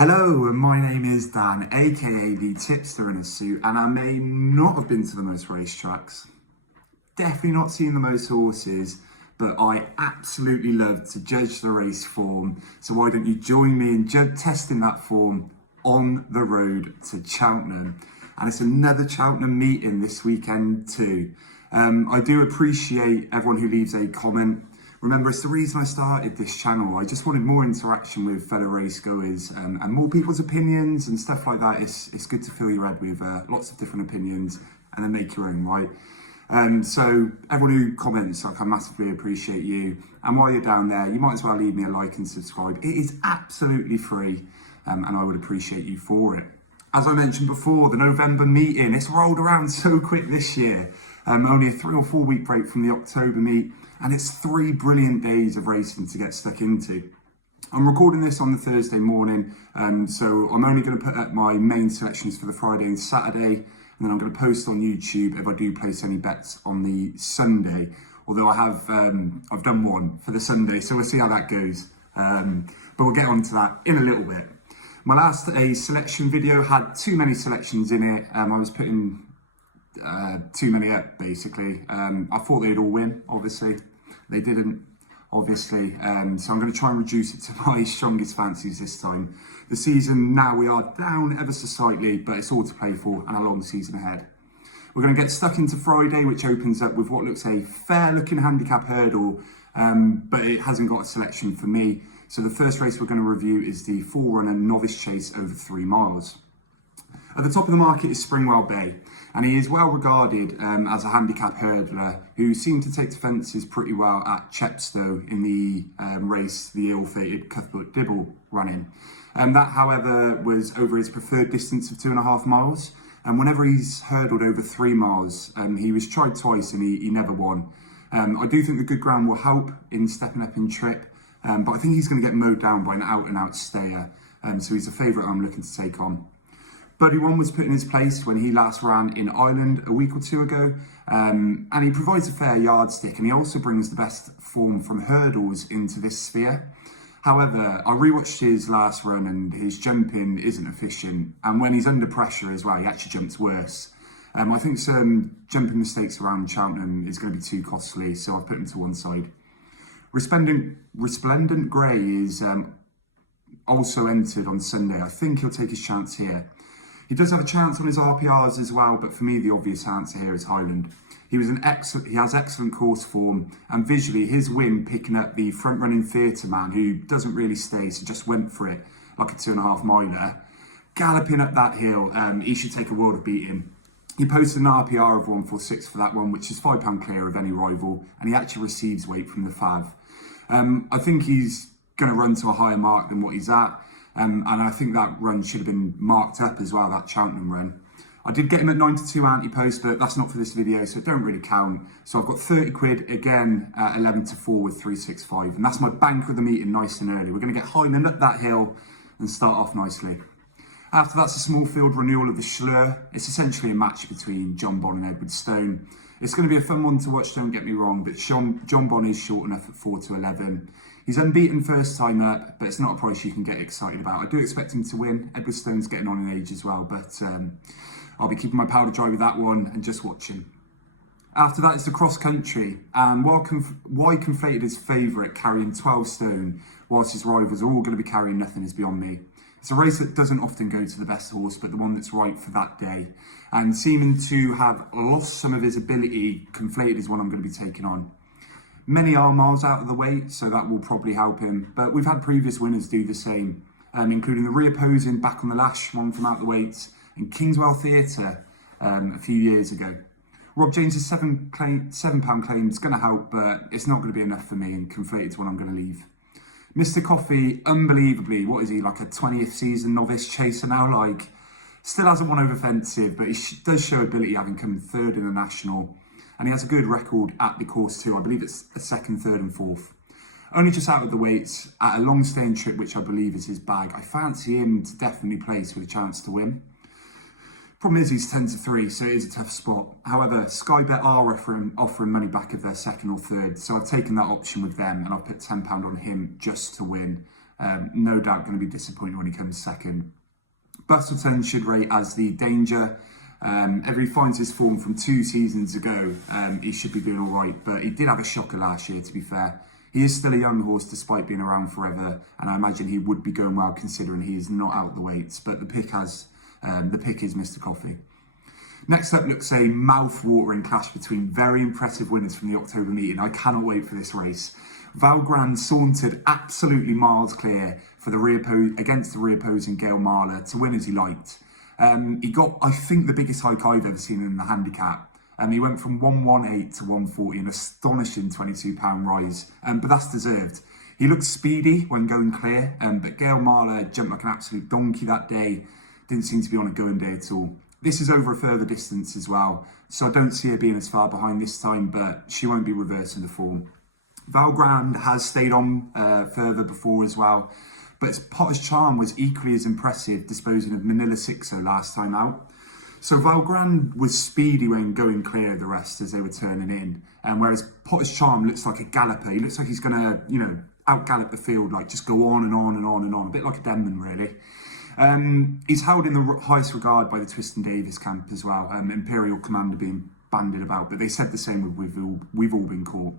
Hello, and my name is Dan, aka the tipster in a suit, and I may not have been to the most racetracks, definitely not seen the most horses, but I absolutely love to judge the race form. So why don't you join me in testing that form on the road to Cheltenham? And it's another Cheltenham meeting this weekend too. I do appreciate everyone who leaves a comment. Remember, it's the reason I started this channel. I just wanted more interaction with fellow racegoers and more people's opinions and stuff like that. It's good to fill your head with lots of different opinions and then make your own, right? So everyone who comments, I massively appreciate you. And while you're down there, you might as well leave me a like and subscribe. It is absolutely free, and I would appreciate you for it. As I mentioned before, the November meeting, it's rolled around so quick this year. Only a 3 or 4 week break from the October meet, and it's 3 brilliant days of racing to get stuck into. I'm recording this on the Thursday morning, so I'm only going to put up my main selections for the Friday and Saturday, and then I'm going to post on YouTube if I do place any bets on the Sunday. Although I've done one for the Sunday, so we'll see how that goes. But we'll get on to that in a little bit. My last selection video had too many selections in it. I was putting too many up, basically. I thought they'd all win, obviously. They didn't, obviously. So I'm going to try and reduce it to my strongest fancies this time. The season, now we are down ever so slightly, but it's all to play for and a long season ahead. We're going to get stuck into Friday, which opens up with what looks a fair-looking handicap hurdle, but it hasn't got a selection for me. So the first race we're going to review is the 4-runner novice chase over 3 miles. At the top of the market is Springwell Bay, and he is well regarded as a handicap hurdler who seemed to take to fences pretty well at Chepstow in the race the ill-fated Cuthbert Dibble ran in. That, however, was over his preferred distance of 2.5 miles, and whenever he's hurdled over 3 miles, he was tried twice and he never won. I do think the good ground will help in stepping up in trip, but I think he's going to get mowed down by an out-and-out stayer, so he's a favourite I'm looking to take on. Buddy One was put in his place when he last ran in Ireland a week or 2 ago, and he provides a fair yardstick, and he also brings the best form from hurdles into this sphere. However, I rewatched his last run and his jumping isn't efficient, and when he's under pressure as well, he actually jumps worse. I think some jumping mistakes around Cheltenham is going to be too costly, so I've put him to one side. Resplendent Grey is also entered on Sunday. I think he'll take his chance here. He does have a chance on his RPRs as well, but for me, the obvious answer here is Highland. He has excellent course form, and visually, his win picking up the front-running theatre man who doesn't really stay, so just went for it like a 2.5 miler. Galloping up that hill, he should take a world of beating. He posted an RPR of 146 for that one, which is £5 clear of any rival, and he actually receives weight from the Fav. I think he's going to run to a higher mark than what he's at. And I think that run should have been marked up as well, that Cheltenham run. I did get him at 92 anti-post, but that's not for this video, so it don't really count. So I've got 30 quid again at 11 to 4 with 365. And that's my banker of the meeting nice and early. We're going to get Highland up that hill and start off nicely. After that's a small field renewal of the Schlur. It's essentially a match between John Bon and Edward Stone. It's going to be a fun one to watch, don't get me wrong, but John Bon is short enough at 4 to 11. He's unbeaten first time up, but it's not a price you can get excited about. I do expect him to win. Edward Stone's getting on in age as well, but I'll be keeping my powder dry with that one and just watching. After that is the cross country, and why conflated his favourite carrying 12 stone, whilst his rivals are all going to be carrying nothing is beyond me. It's a race that doesn't often go to the best horse, but the one that's right for that day. And seeming to have lost some of his ability, conflated is one I'm going to be taking on. Many are miles out of the weight, so that will probably help him. But we've had previous winners do the same, including the reopposing Back on the Lash, one from out the weights, and Kingswell Theatre a few years ago. Rob James's £7 claim is going to help, but it's not going to be enough for me, and conflated is one I'm going to leave. Mr. Coffee, unbelievably, what is he, like a 20th season novice chaser now? Like, still hasn't won over Offensive, but he does show ability, having come 3rd in the National. And he has a good record at the course too. I believe it's a 2nd, 3rd and 4th. Only just out of the weights at a long staying trip, which I believe is his bag. I fancy him to definitely place with a chance to win. Problem is he's 10 to 3, so it is a tough spot. However, Sky Bet are offering money back if they're 2nd or 3rd, so I've taken that option with them and I've put £10 on him just to win. No doubt going to be disappointed when he comes second. Bustleton should rate as the danger. If he finds his form from 2 seasons ago, he should be doing all right. But he did have a shocker last year, to be fair. He is still a young horse despite being around forever, and I imagine he would be going well considering he is not out the weights. But the pick is Mr. Coffee. Next up looks a mouth-watering clash between very impressive winners from the October meeting. I cannot wait for this race. Valgrand sauntered absolutely miles clear for against the reopposing Gail Marler to win as he liked. He got, I think, the biggest hike I've ever seen in the handicap. He went from 118 to 140, an astonishing £22 rise, but that's deserved. He looked speedy when going clear, but Gail Marler jumped like an absolute donkey that day. Didn't seem to be on a going day at all. This is over a further distance as well, so I don't see her being as far behind this time, but she won't be reversing the form. Valgrand has stayed on further before as well, but Potter's Charm was equally as impressive, disposing of Manila Sixo last time out. So Valgrand was speedy when going clear of the rest as they were turning in, whereas Potter's Charm looks like a galloper. He looks like he's going to, out-gallop the field, like just go on and on and on and on, a bit like a Denman, really. He's held in the highest regard by the Twiston Davis camp as well, Imperial Commander being bandied about, but they said the same with We've All Been Caught.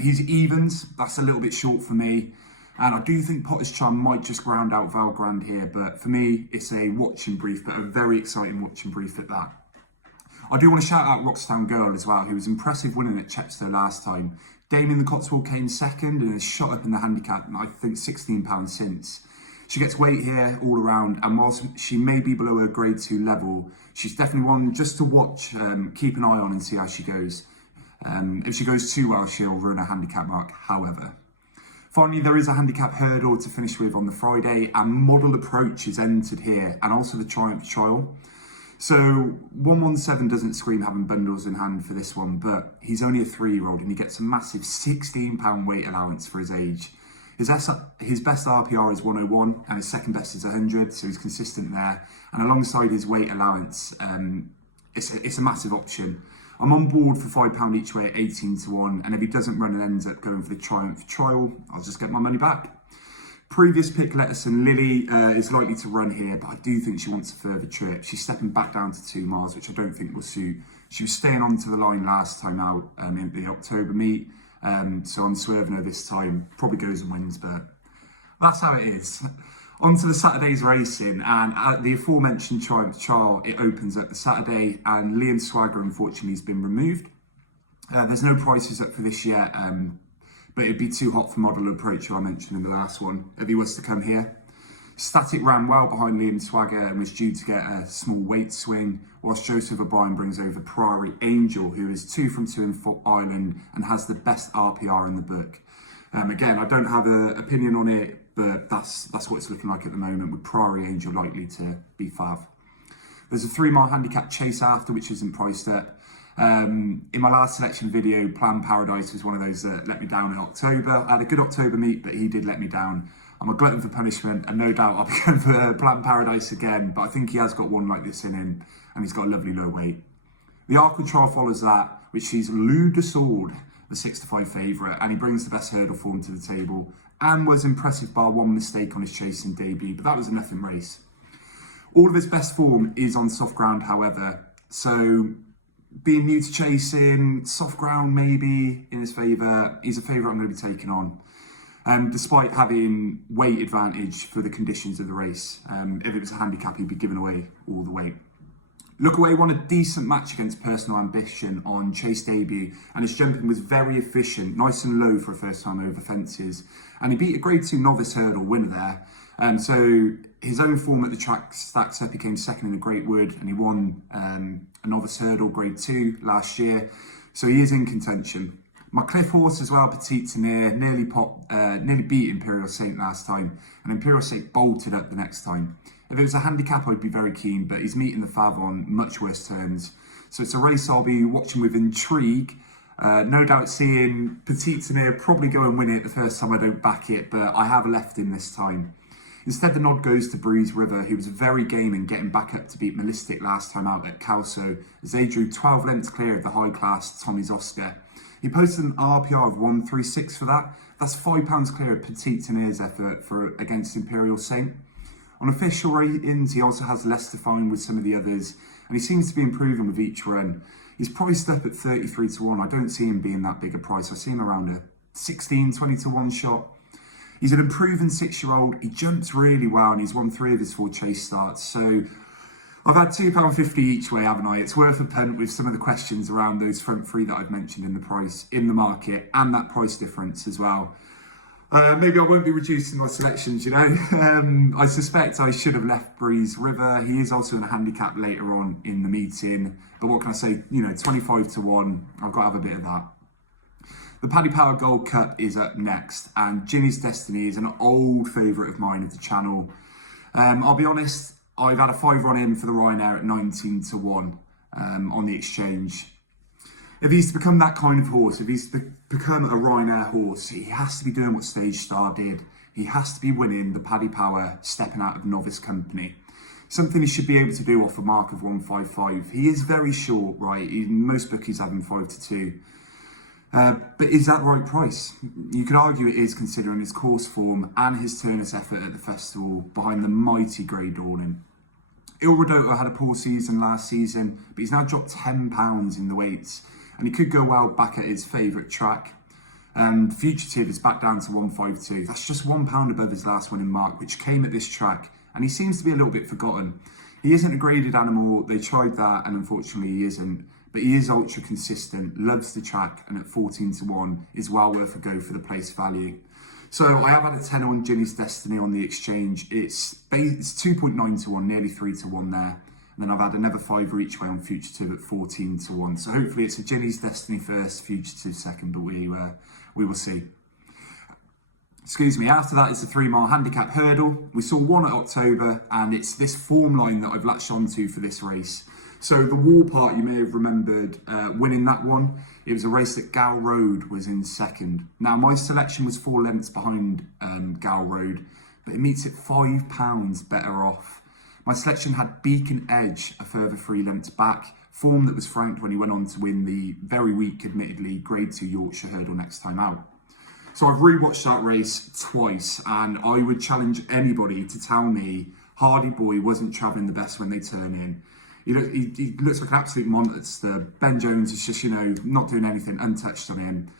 He's evens, that's a little bit short for me. And I do think Potter's Charm might just round out Valgrand here, but for me, it's a watching brief, but a very exciting watching brief at that. I do want to shout out Roxtown Girl as well, who was impressive winning at Chepstow last time. Damien the Cotswold came second and has shot up in the handicap, and I think £16 since. She gets weight here all around, and whilst she may be below her grade 2 level, she's definitely one just to watch, keep an eye on and see how she goes. If she goes too well, she'll ruin her handicap mark, however. Finally, there is a handicap hurdle to finish with on the Friday, and Model Approach is entered here, and also the Triumph Trial. So 117 doesn't scream having bundles in hand for this one, but he's only a 3-year-old and he gets a massive £16 weight allowance for his age. His best RPR is 101 and his second best is 100, so he's consistent there. And alongside his weight allowance, it's a massive option. I'm on board for £5 each way at 18 to 1, and if he doesn't run and ends up going for the Triumph Trial, I'll just get my money back. Previous pick Letterson Lily is likely to run here, but I do think she wants a further trip. She's stepping back down to 2 miles, which I don't think will suit. She was staying onto the line last time out in the October meet, so I'm swerving her this time. Probably goes and wins, but that's how it is. On to the Saturday's racing, and at the aforementioned Triumph Trial, it opens up the Saturday, and Liam Swagger unfortunately has been removed. There's no prices up for this yet, but it'd be too hot for Model Approach, who I mentioned in the last one, if he was to come here. Static ran well behind Liam Swagger and was due to get a small weight swing, whilst Joseph O'Brien brings over Priory Angel, who is 2 from 2 in Foot Island and has the best RPR in the book. Again, I don't have an opinion on it, but that's what it's looking like at the moment, with Priory Angel likely to be fav. There's a 3-mile handicap chase after, which isn't priced up. In my last selection video, Plan Paradise was one of those that let me down in October. I had a good October meet, but he did let me down. I'm a glutton for punishment, and no doubt I'll be going for Plan Paradise again, but I think he has got one like this in him, and he's got a lovely low weight. The Arkwood Trial follows that, which sees Lou de Sword, the 6-5 favourite, and he brings the best hurdle form to the table, and was impressive bar one mistake on his chasing debut, but that was a nothing race. All of his best form is on soft ground, however, so being new to chasing, soft ground maybe in his favour, he's a favourite I'm going to be taking on. Despite having weight advantage for the conditions of the race. If it was a handicap, he'd be giving away all the weight. Lookaway won a decent match against Personal Ambition on chase debut, and his jumping was very efficient, nice and low for a first time over fences, and he beat a grade 2 novice hurdle winner there. So his own form at the track stacks up. He came second in the Great Wood, and he won a novice hurdle grade 2 last year, so he is in contention. My Cliff horse as well, Petite Tenere, nearly beat Imperial Saint last time, and Imperial Saint bolted up the next time. If it was a handicap, I'd be very keen, but he's meeting the fav on much worse terms. So it's a race I'll be watching with intrigue. No doubt seeing Petite Tenere probably go and win it the first time I don't back it, but I have left him this time. Instead, the nod goes to Breeze River, who was very game in getting back up to beat Melistic last time out at Calso, as they drew 12 lengths clear of the high-class Tommy's Oscar. He posted an RPR of 136 for that. That's £5 clear of Petit Teniers' effort against Imperial Saint. On official ratings, he also has less to find with some of the others, and he seems to be improving with each run. He's priced up at 33 to 1. I don't see him being that big a price. I see him around a 16, 20 to 1 shot. He's an improving 6-year-old. He jumps really well, and he's won 3 of his 4 chase starts. So I've had £2.50 each way, haven't I? It's worth a punt with some of the questions around those front 3 that I've mentioned in the price, in the market, and that price difference as well. Maybe I won't be reducing my selections, you know. I suspect I should have left Breeze River. He is also in a handicap later on in the meeting. But what can I say? You know, 25 to 1. I've got to have a bit of that. The Paddy Power Gold Cup is up next, and Ginny's Destiny is an old favourite of mine of the channel. I'll be honest, I've had a 5 on him for the Ryanair at 19 to 1 on the exchange. If he's to become that kind of horse, if he's to become a Ryanair horse, he has to be doing what Stage Star did. He has to be winning the Paddy Power, stepping out of novice company. Something he should be able to do off a mark of 155. He is very short, right? Most bookies have him 5 to 2. But is that the right price? You can argue it is, considering his course form and his turnus effort at the festival behind the mighty Grey Dawning. Il Rodotto had a poor season last season, but he's now dropped £10 in the weights, and he could go well back at his favourite track. Fugitive is back down to 152. That's just £1 above his last winning mark, which came at this track, and he seems to be a little bit forgotten. He isn't a graded animal. They tried that, and unfortunately he isn't. But he is ultra consistent, loves the track, and at 14 to 1 is well worth a go for the place value. So I have had a 10 on Ginny's Destiny on the exchange. It's 2.9 to 1, nearly 3 to 1 there. And then I've had another 5 each way on Fugitive at 14 to 1. So hopefully it's a Ginny's Destiny first, Fugitive second, but we will see. Excuse me, after that is the 3-mile handicap hurdle. We saw one at October, and it's this form line that I've latched onto for this race. So the wall part, you may have remembered winning that one. It was a race that Gal Road was in second. Now, my selection was 4 lengths behind Gal Road, but it meets it £5 better off. My selection had Beacon Edge a further 3 lengths back, form that was franked when he went on to win the very weak, admittedly, Grade 2 Yorkshire Hurdle next time out. So I've rewatched that race twice, and I would challenge anybody to tell me Hardy Boy wasn't travelling the best when they turn in. He looks like an absolute monster. Ben Jones is just, you know, not doing anything, untouched on him.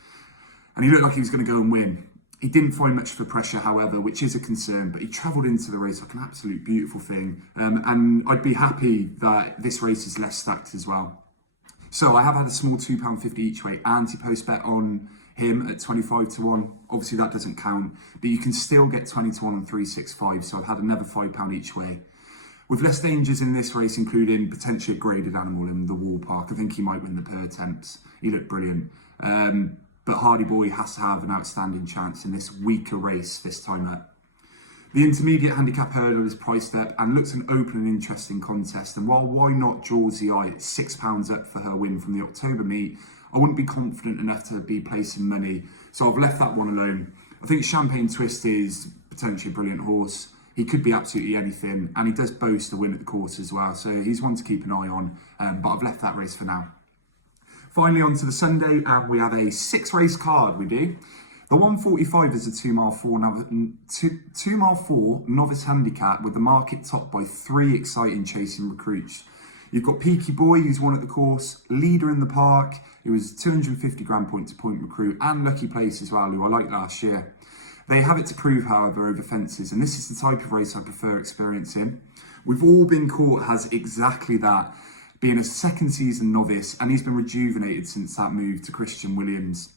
And he looked like he was going to go and win. He didn't find much for pressure, however, which is a concern, but he travelled into the race like an absolute beautiful thing. And I'd be happy that this race is less stacked as well. So I have had a small £2.50 each way anti-post bet on him at 25 to 1. Obviously that doesn't count, but you can still get 20 to 1 on 365. So I've had another £5 each way. With less dangers in this race, including potentially a graded animal in the wall park, I think he might win the per attempts. He looked brilliant. But Hardy Boy has to have an outstanding chance in this weaker race this time up. The intermediate handicap hurdle is priced up and looks an open and interesting contest. And while Why Not draws the eye at £6 up for her win from the October meet, I wouldn't be confident enough to be placing money. So I've left that one alone. I think Champagne Twist is potentially a brilliant horse. He could be absolutely anything, and he does boast a win at the course as well, so he's one to keep an eye on, but I've left that race for now. Finally, on to the Sunday, and we have a 6-race card, we do. The 145 is a 2-mile 4 novice handicap with the market topped by 3 exciting chasing recruits. You've got Peaky Boy, who's won at the course, Leader in the Park, who was 250 grand point-to-point recruit, and Lucky Place as well, who I liked last year. They have it to prove, however, over fences, and this is the type of race I prefer experiencing. We've all been caught has exactly that, being a second season novice, and he's been rejuvenated since that move to Christian Williams.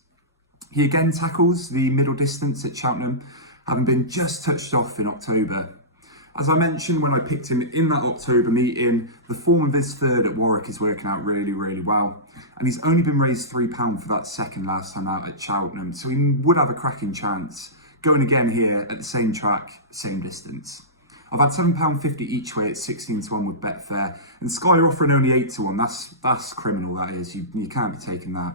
He again tackles the middle distance at Cheltenham, having been just touched off in October. As I mentioned when I picked him in that October meeting, the form of his third at Warwick is working out really, really well. And he's only been raised £3 for that second last time out at Cheltenham, so he would have a cracking chance. Going again here at the same track, same distance. I've had £7.50 each way at 16 to 1 with Betfair, and Sky are offering only 8 to 1. That's criminal, that is. You can't be taking that.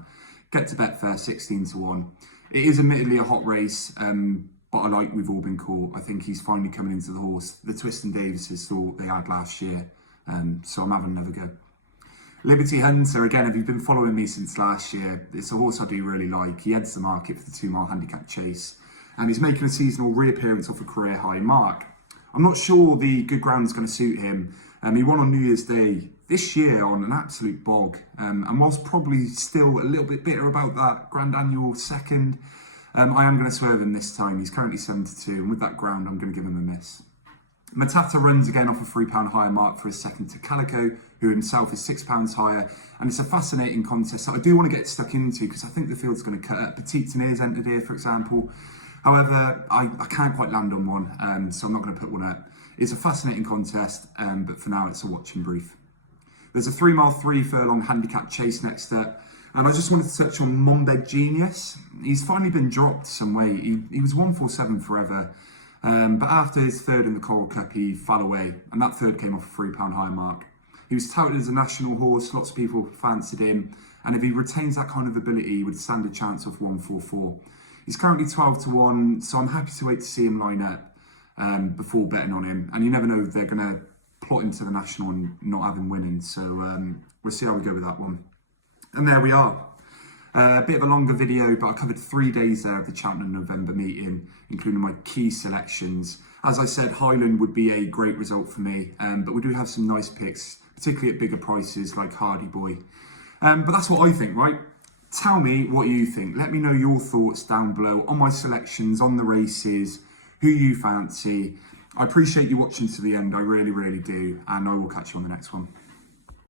Get to Betfair, 16 to 1. It is admittedly a hot race, but I like We've All Been Caught. I think he's finally coming into the horse the Twiston Davises thought they had last year. So I'm having another go. Liberty Hunter, again, if you've been following me since last year, it's a horse I do really like. He heads the market for the 2 mile handicap chase, and he's making a seasonal reappearance off a career high mark. I'm not sure the good ground's going to suit him. He won on New Year's Day this year on an absolute bog, and whilst probably still a little bit bitter about that Grand Annual second, I am going to swerve him this time. He's currently 7-2, and with that ground, I'm going to give him a miss. Matata runs again off a £3 higher mark for his second to Calico, who himself is £6 higher, and it's a fascinating contest that I do want to get stuck into because I think the field's going to cut up. Petit Teneur's entered here, for example. However, I can't quite land on one, so I'm not going to put one up. It's a fascinating contest, but for now it's a watch and brief. There's a 3 mile 3 furlong handicap chase next up, and I just wanted to touch on Monbeg Genius. He's finally been dropped some weight. He was 147 forever. But after his third in the Coral Cup, he fell away, and that third came off a £3 high mark. He was touted as a national horse, lots of people fancied him, and if he retains that kind of ability, he would stand a chance of 144. He's currently 12-1, so I'm happy to wait to see him line up before betting on him, and you never know if they're going to plot into the national and not have him winning, so we'll see how we go with that one. And there we are. A bit of a longer video, but I covered 3 days there of the Cheltenham November meeting, including my key selections. As I said, Highland would be a great result for me, but we do have some nice picks, particularly at bigger prices like Hardy Boy. But that's what I think, right? Tell me what you think. Let me know your thoughts down below on my selections, on the races, who you fancy. I appreciate you watching to the end, I really, really do, and I will catch you on the next one.